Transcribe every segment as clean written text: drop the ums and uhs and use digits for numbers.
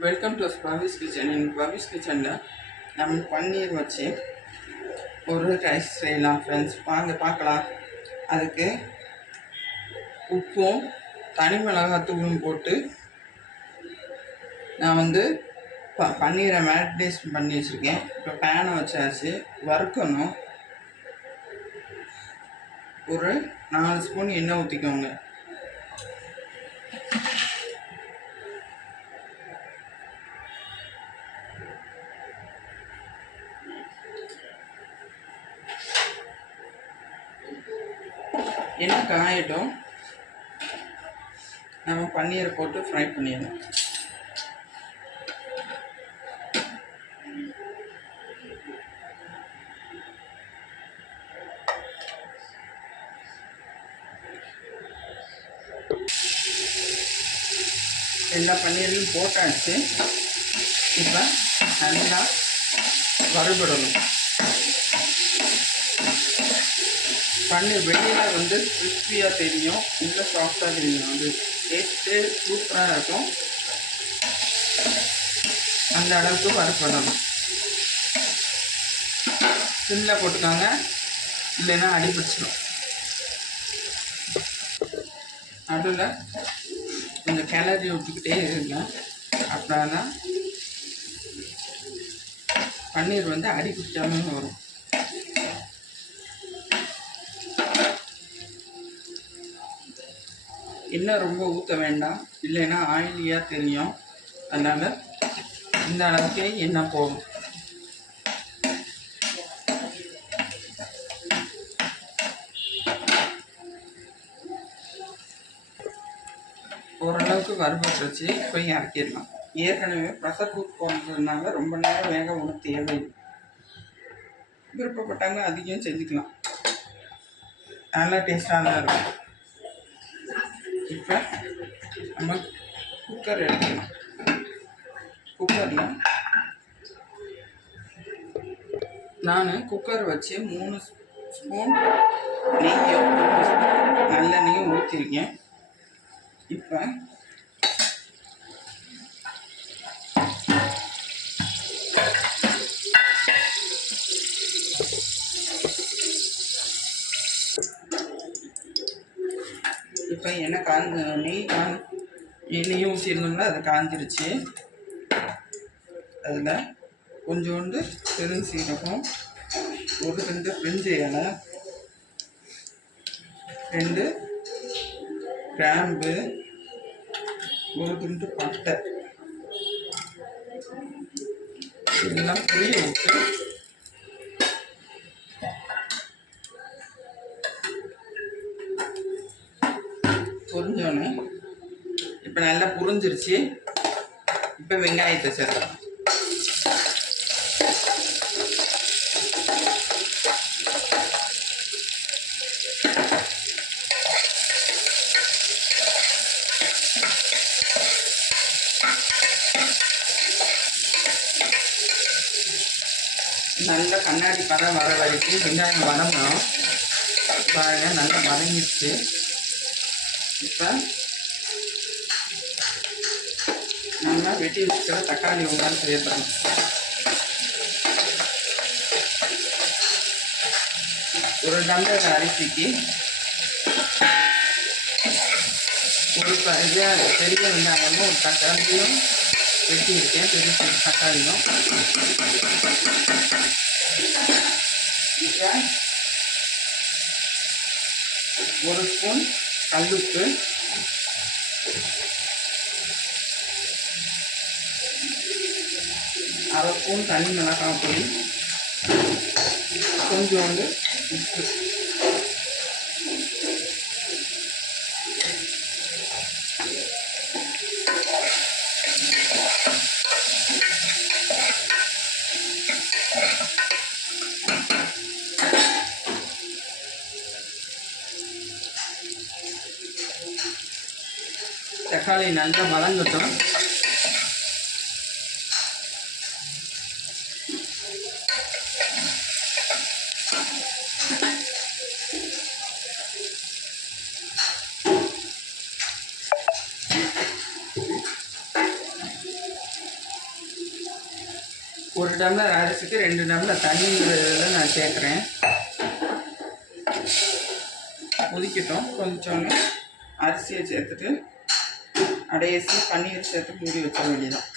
Welcome to Pavis kitchen. இன்னைக்கு பவிஸ் கிச்சனில் நம்ம பன்னீர் வச்சு ஒரு ரைஸ் செய்யலாம் ஃப்ரெண்ட்ஸ். வாங்க பார்க்கலாம். அதுக்கு உப்பும் தனி மிளகாத்தூளும் போட்டு நான் பன்னீரை மேரினேஷன் பண்ணி வச்சுருக்கேன். இப்போ பேனை வச்சாச்சு. வறுக்கணும். ஒரு 4 ஸ்பூன் எண்ணெய் ஊற்றிக்கோங்க. எண்ணெய் காயட்டும். நம்ம பன்னீரை போட்டு ஃப்ரை பண்ணிடணும். எல்லா பன்னீரையும் போட்டாச்சு. இப்போ நல்லா வறுபடணும். பன்னீர் வெளியில் கிறிஸ்பியாக தெரியும், இல்லை சாஃப்டாக தெரியும். டேஸ்ட்டு சூப்பராக இருக்கும். அந்த அளவுக்கு வறுப்படணும். சிம்மில் போட்டுக்காங்க, இல்லைன்னா அடி பிடிச்சிடும். நடுவில் கொஞ்சம் கிளறி விட்டுக்கிட்டே இருங்க. அப்படின்னா பன்னீர் அடி பிடிக்காமல் வரும். இன்னும் ரொம்ப ஊற்ற வேண்டாம், இல்லைன்னா ஆயிலியாக தெரியும். அதனால் இந்த அளவுக்கு எண்ணெய் போகும். ஓரளவுக்கு வறுபட்டுருச்சு. இப்போ இறக்கிடலாம். ஏற்கனவே ப்ரெஷர் குக் போடுறதுனால ரொம்ப நேரம் வேக ஒன்று தேவை. விருப்பப்பட்டாங்க அதிகம் செஞ்சுக்கலாம். நல்லா டேஸ்டாக தான் இருக்கும். இப்போ நம்ம குக்கர் எடுக்கலாம். குக்கரில் நான் குக்கர் வச்சு 3 ஸ்பூன் நெய்யும் நல்லெண்ணெயும் ஊற்றிருக்கேன். இப்போ எண்ணெயும் ஊற்றிருந்தோம்னா அது காஞ்சிருச்சு. அதில் கொஞ்சோண்டு பெருஞ்சீரகம், ஒரு 2 பிரிஞ்சு இலை, 2 கிராம்பு, ஒரு துண்டு பட்டை இதெல்லாம் புளிய விட்டு பொரிஞ்சோன்னு இப்போ நல்லா புரிஞ்சிருச்சு. இப்போ வெங்காயத்தை சேர்க்கலாம். நல்லா கண்ணாடி பதம் வர வரைக்கும் வெங்காயம் வதங்கணும். பாருங்க, நல்லா வதங்கிடுச்சு. இப்போ நம்ம வெட்டி வச்சுக்கிற தக்காளி வெங்காயம் சேர்த்துறோம். ஒரு டம்ளர் அரிசிக்கு ஒரு பெரிய வெங்காயமும் ஒரு தக்காளியும் வெட்டி இருக்கேன். பெரிய தக்காளியும் இப்போ 1 ஸ்பூன் கல்லுப்பு, 1/2 ஸ்பூன் தனி மிளகாய் பொடி, கொஞ்சோண்டு உப்பு, தக்காளி நல்லா வதங்கட்டும். 1 டம்ளர் அரிசிக்கு 2 டம்ளர் தண்ணிங்கிறதுல நான் சேர்க்குறேன். கொதிக்கட்டும். கொதிச்சோடனே அரிசியை சேர்த்துட்டு அடையசி பன்னீர் சேர்த்து மூடி வச்ச வேண்டியதான்.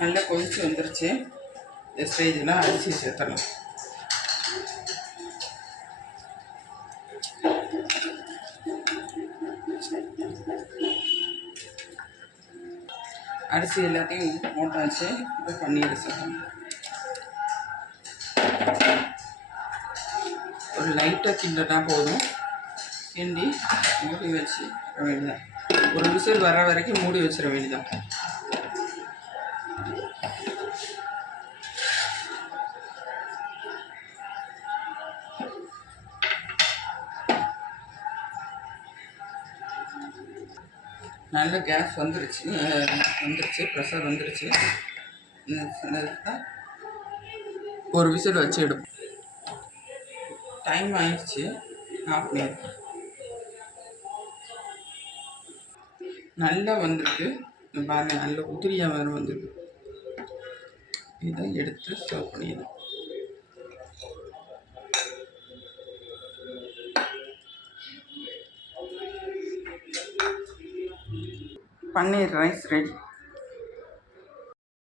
நல்லா கொதிச்சு வந்துருச்சு. இந்த ஸ்டேஜில் அரிசியை சேர்த்துடலாம். அரிசி எல்லாத்தையும் போட்டாச்சு. இப்போ பன்னீர் சேர்க்கணும். ஒரு லைட்டாக கிண்டனா போதும். கிண்டி மூடி வச்சு வேண்டியதான். ஒரு விசில் வர வரைக்கும் மூடி வச்சிட வேண்டியதான். நல்ல கேஸ் வந்துருச்சு. ப்ரெஷர் வந்துருச்சு. ஒரு விசில் வச்சு எடுப்போம். டைம் ஆயிடுச்சு. ஆஃப் பண்ணிடுவோம். நல்லா வந்திருக்கு பாருங்க. நல்ல உதிரியாக வேறு வந்திருக்கு. இதை எடுத்து சர்வ் பண்ணிடலாம். பன்னீர் ரைஸ் ரெடி.